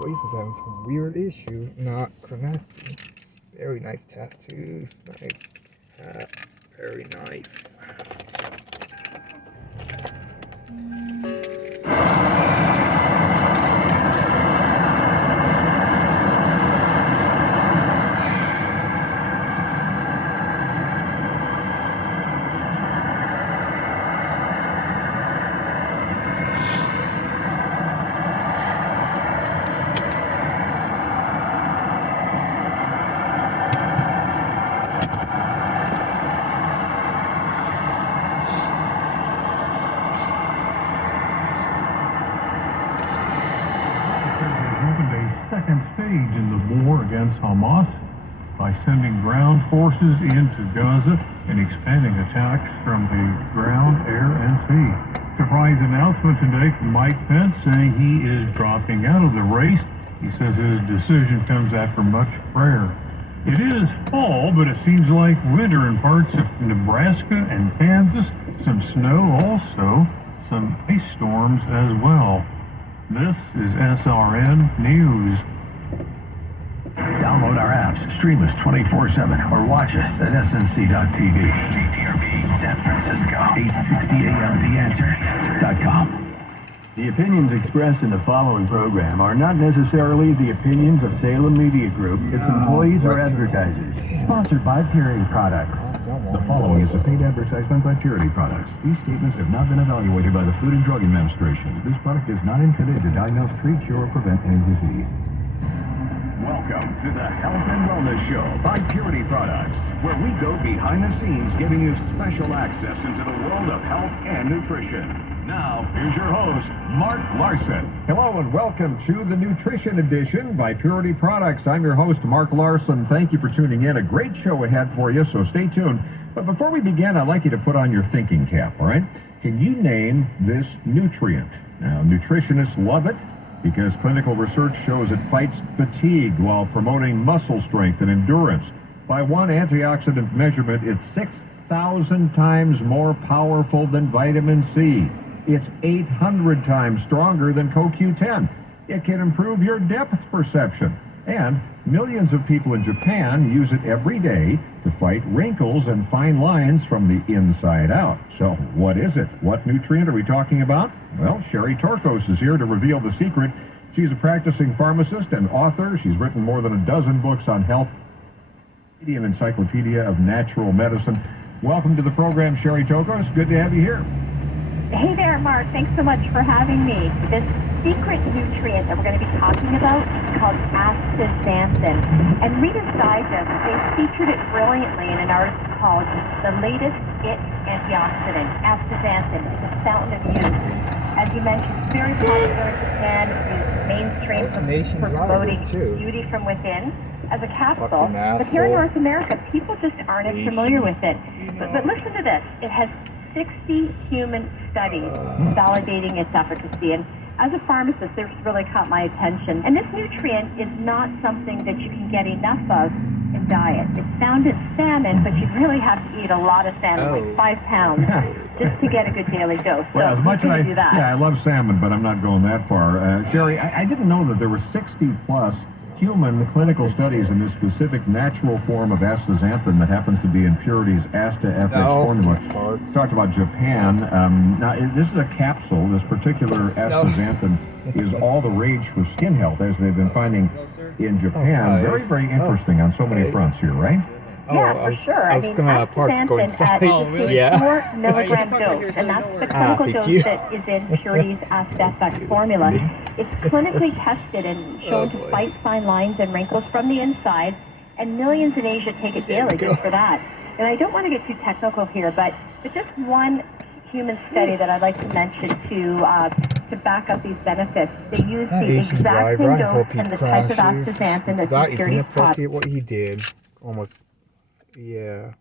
voice is having some weird issue, not connecting. Very nice tattoos, nice hat, very nice. Second stage in the war against Hamas by sending ground forces into Gaza and expanding attacks from the ground, air, and sea. Surprise announcement today from Mike Pence saying he is dropping out of the race. He says his decision comes after much prayer. It is fall, but it seems like winter in parts of Nebraska and Kansas. Some snow also, some ice storms as well. This is SRN News. Download our apps, stream us 24/7, or watch us at snc.tv. KTRB, San Francisco, 860 AM, theanswer.com. The opinions expressed in the following program are not necessarily the opinions of Salem Media Group, its employees, or advertisers. Sponsored by Purity Products. The following is a paid advertisement by Purity Products. These statements have not been evaluated by the Food and Drug Administration. This product is not intended to diagnose, treat, cure, or prevent any disease. Welcome to the Health and Wellness Show by Purity Products, where we go behind the scenes giving you special access into the world of health and nutrition. Now, here's your host, Mark Larson. Hello and welcome to the Nutrition Edition by Purity Products. I'm your host, Mark Larson. Thank you for tuning in. A great show ahead for you, so stay tuned. But before we begin, I'd like you to put on your thinking cap, all right? Can you name this nutrient? Now, nutritionists love it because clinical research shows it fights fatigue while promoting muscle strength and endurance. By one antioxidant measurement, it's 6,000 times more powerful than vitamin C. It's 800 times stronger than CoQ10. It can improve your depth perception. And millions of people in Japan use it every day to fight wrinkles and fine lines from the inside out. So what is it? What nutrient are we talking about? Well, Sherry Torkos is here to reveal the secret. She's a practicing pharmacist and author. She's written more than a dozen books on health. An Encyclopedia of Natural Medicine. Welcome to the program, Sherry Torkos. Good to have you here. Hey there, Mark. Thanks so much for having me. This secret nutrient that we're going to be talking about is called astaxanthin. And Reader's Digest, they featured it brilliantly in an article called The Latest It Antioxidant, Astaxanthin. It's a fountain of youth. As you mentioned, it's very popular in Japan. It's mainstream for promoting beauty from within as a capsule. But here in North America, people just aren't as familiar with it. But listen to this. It has 60 human studies validating its efficacy. And as a pharmacist, this really caught my attention. And this nutrient is not something that you can get enough of in diet. It's found in salmon, but you really have to eat a lot of salmon, like 5 pounds, just to get a good daily dose. Well, so as much as I do that. Yeah, I love salmon, but I'm not going that far. Sherry, I didn't know that there were 60 plus human clinical studies in this specific natural form of astaxanthin that happens to be in Purity's AstaFX formula. Talked about Japan. Now, this is a capsule. This particular astaxanthin is all the rage for skin health, as they've been finding in Japan. Very, very interesting on so many fronts here, right? Yeah, for sure. I mean, astaxanthin is a 4 milligram dose, and that's the clinical dose that is in Purity's AstaFX formula. It's clinically tested and shown to fight fine lines and wrinkles from the inside, and millions in Asia take it daily just for that. And I don't want to get too technical here, but just one human study that I'd like to mention to back up these benefits. They use the exact same dose and the type of astaxanthin that's in Purity's product. What he did, almost. Yeah.